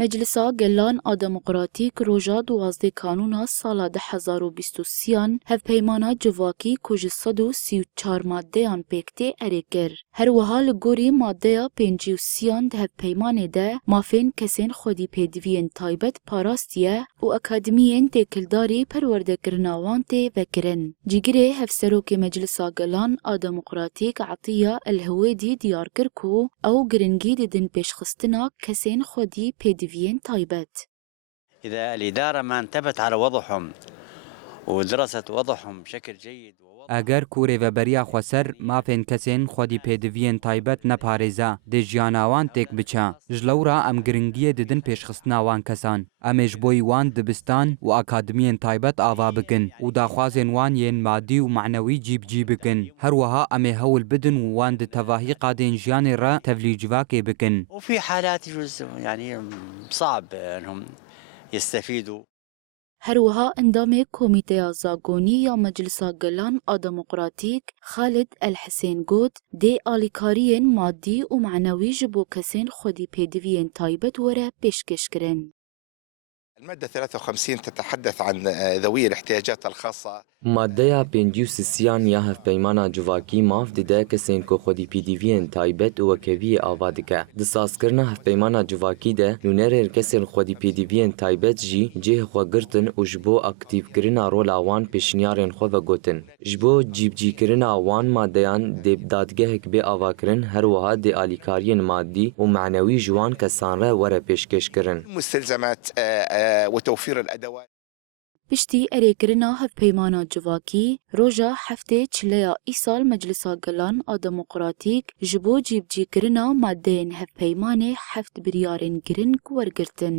مجلسا گلان آدموقراتیک روژا دوازده کانونا سالا 2023 هف پیمانا جواکی کج 134 ماده آن پکته اریکر. هر وها لگوری ماده 53 ده هف پیمانه ده مافین کسین خودی پیدوین تایبت پاراستیه و اکادمیین تکلداری پرورده کرناوان ته وکرن. جگره هف سروک مجلسا گلان آدموقراتیک عطیه الهویدی دیار کرکو او گرنگی ددن پیشخستنا کسین خودی پیدوین تایبت. إذا الإدارة ما انتبهت على وضعهم ودرست وضعهم بشكل جيد اگر کوره و بریا خوسر مافین کسین خودی پیدوین تایبت نپارێزا دێ ژیاناوان تێک بچا ژلەورا ئەم گرنگیە ددن پێشخستناوان کەسان ئەمێش بۆی وان دبستان و ئاکادمیên تایبەت ئاوا بکن و داخوازên وان یên مادی و معنەوی جیبجی بکن هەروەها ئەمێ هەول بدن و وان di tevahî qadên jiyanê re tevlîcivakê bikin. وفي حالات يجوز يعني صعب انهم يستفيدوا. هروها اندام کمیته زاگونی یا مجلسا گلان آدموقراتیک خالد الحسین گوت دی آلیکارین مادی و معنوی جبو کسین خودی پیدوین تایبت وره پیشکش کرن. المادة 53 تتحدث عن ذوي الاحتياجات الخاصة. مادەیە 53 یا هەفپەیمانە civakî mav dide kesên ku xwedî pîdiviyên taybet û wekeviyê ava dike. Di sazkirina hevpêmana civakî de nûnerên kesên xwedî pîdiviyên taybet jî cêh xwe girtin û ji bo aktîvkirina rola wan pêşniyarên xwe vegotin. Ji bo cîbcîkirina wan maddeyan dê dadgehek bê avakirin her wiha dê alîkariyên madî û menewî ji wan kesan re were pêşkêşkirin. مستلزمات وتوفير الأدوات. پشتی اریکرنا هف پیمانا جواکی روژا هفته چلیا ایسال مجلسا گلان آدموقراتیک جبو جیب جی کرنا مادین هف پیمانه هفت بریارن گرن ورگرتن.